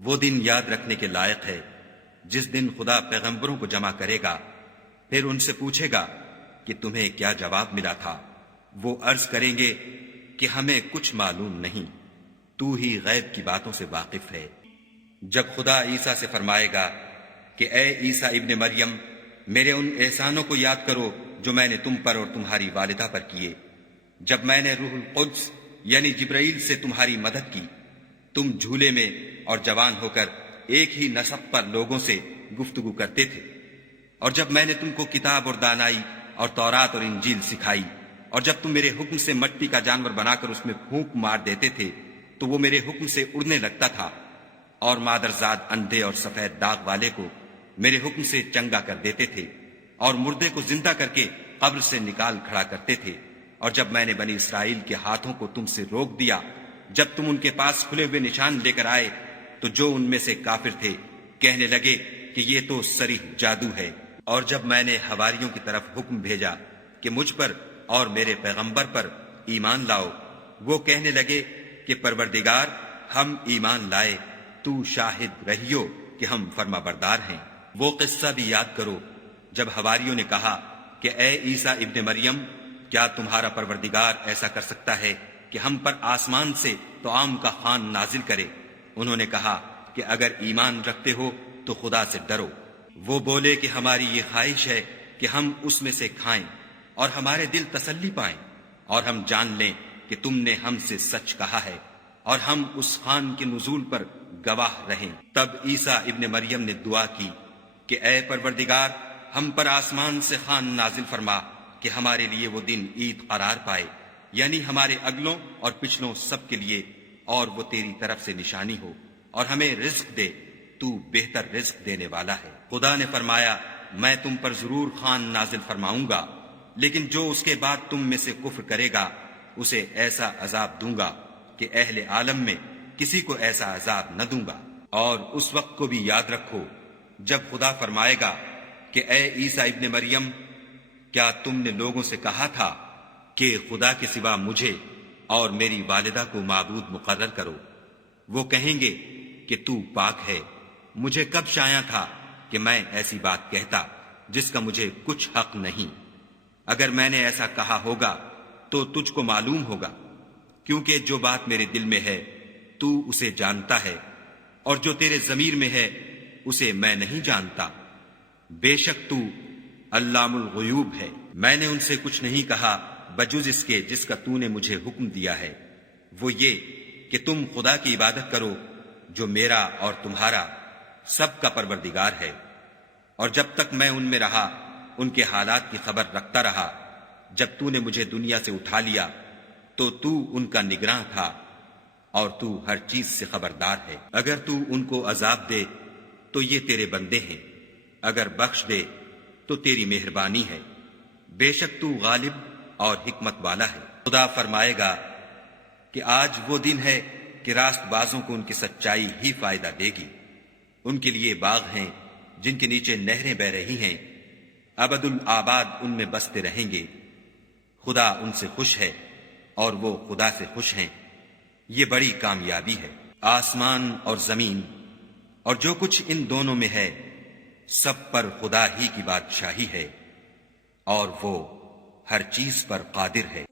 وہ دن یاد رکھنے کے لائق ہے جس دن خدا پیغمبروں کو جمع کرے گا، پھر ان سے پوچھے گا کہ تمہیں کیا جواب ملا تھا۔ وہ عرض کریں گے کہ ہمیں کچھ معلوم نہیں، تو ہی غیب کی باتوں سے واقف ہے۔ جب خدا عیسیٰ سے فرمائے گا کہ اے عیسیٰ ابن مریم، میرے ان احسانوں کو یاد کرو جو میں نے تم پر اور تمہاری والدہ پر کیے، جب میں نے روح القدس یعنی جبرائیل سے تمہاری مدد کی، تم جھولے میں اور جوان ہو کر ایک ہی نسب پر لوگوں سے گفتگو کرتے تھے، اور جب میں نے تم کو کتاب اور دانائی اور تورات اور انجیل سکھائی، اور جب تم میرے حکم سے مٹی کا جانور بنا کر اس میں پھونک مار دیتے تھے تو وہ میرے حکم سے اڑنے لگتا تھا، اور مادرزاد اندھے اور سفید داغ والے کو میرے حکم سے چنگا کر دیتے تھے، اور مردے کو زندہ کر کے قبر سے نکال کھڑا کرتے تھے، اور جب میں نے بنی اسرائیل کے ہاتھوں کو تم سے روک دیا جب تم ان کے پاس کھلے ہوئے نشان لے کر آئے، تو جو ان میں سے کافر تھے کہنے لگے کہ یہ تو صریح جادو ہے، اور جب میں نے حواریوں کی طرف حکم بھیجا کہ مجھ پر اور میرے پیغمبر پر ایمان لاؤ، وہ کہنے لگے کہ پروردگار ہم ایمان لائے، تو شاہد رہیو کہ ہم فرما بردار ہیں۔ وہ قصہ بھی یاد کرو جب حواریوں نے کہا کہ اے عیسیٰ ابن مریم، کیا تمہارا پروردگار ایسا کر سکتا ہے کہ ہم پر آسمان سے طعام کا خوان نازل کرے؟ انہوں نے کہا کہ اگر ایمان رکھتے ہو تو خدا سے ڈرو۔ وہ بولے کہ ہماری یہ خواہش ہے کہ ہم اس میں سے کھائیں اور ہمارے دل تسلی پائیں، اور ہم جان لیں کہ تم نے ہم سے سچ کہا ہے، اور ہم اس خوان کے نزول پر گواہ رہیں۔ تب عیسیٰ ابن مریم نے دعا کی کہ اے پروردگار، ہم پر آسمان سے خوان نازل فرما کہ ہمارے لیے وہ دن عید قرار پائے، یعنی ہمارے اگلوں اور پچھلوں سب کے لیے، اور وہ تیری طرف سے نشانی ہو، اور ہمیں رزق دے، تو بہتر رزق دینے والا ہے۔ خدا نے فرمایا میں تم پر ضرور خوان نازل فرماؤں گا، لیکن جو اس کے بعد تم میں سے کفر کرے گا اسے ایسا عذاب دوں گا کہ اہل عالم میں کسی کو ایسا عذاب نہ دوں گا۔ اور اس وقت کو بھی یاد رکھو جب خدا فرمائے گا کہ اے عیسیٰ ابن مریم، کیا تم نے لوگوں سے کہا تھا کہ خدا کے سوا مجھے اور میری والدہ کو معبود مقرر کرو؟ وہ کہیں گے کہ تو پاک ہے، مجھے کب شایع تھا کہ میں ایسی بات کہتا جس کا مجھے کچھ حق نہیں۔ اگر میں نے ایسا کہا ہوگا تو تجھ کو معلوم ہوگا، کیونکہ جو بات میرے دل میں ہے تو اسے جانتا ہے، اور جو تیرے ضمیر میں ہے اسے میں نہیں جانتا۔ بے شک تو علام الغیوب ہے۔ میں نے ان سے کچھ نہیں کہا بجز اس کے جس کا تو نے مجھے حکم دیا ہے، وہ یہ کہ تم خدا کی عبادت کرو جو میرا اور تمہارا سب کا پروردگار ہے، اور جب تک میں ان میں رہا ان کے حالات کی خبر رکھتا رہا۔ جب تو نے مجھے دنیا سے اٹھا لیا تو تو ان کا نگراں تھا، اور تو ہر چیز سے خبردار ہے۔ اگر تو ان کو عذاب دے تو یہ تیرے بندے ہیں، اگر بخش دے تو تیری مہربانی ہے، بے شک تو غالب اور حکمت والا ہے۔ خدا فرمائے گا کہ آج وہ دن ہے کہ راست بازوں کو ان کی سچائی ہی فائدہ دے گی۔ ان کے لیے باغ ہیں جن کے نیچے نہریں بہ رہی ہیں، ابد الآباد ان میں بستے رہیں گے۔ خدا ان سے خوش ہے اور وہ خدا سے خوش ہیں، یہ بڑی کامیابی ہے۔ آسمان اور زمین اور جو کچھ ان دونوں میں ہے سب پر خدا ہی کی بادشاہی ہے، اور وہ ہر چیز پر قادر ہے۔